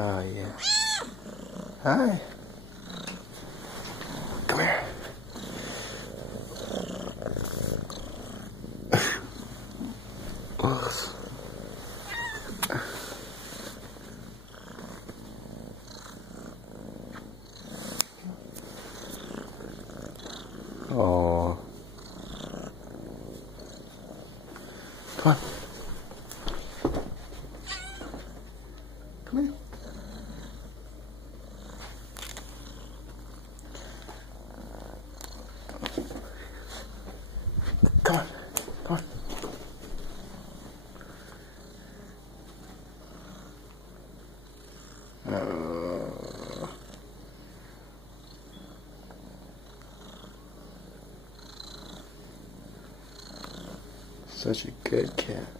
Oh, yeah. Hi. Come here. Oh. Come on. Come here. Come on. Come on. Such a good cat.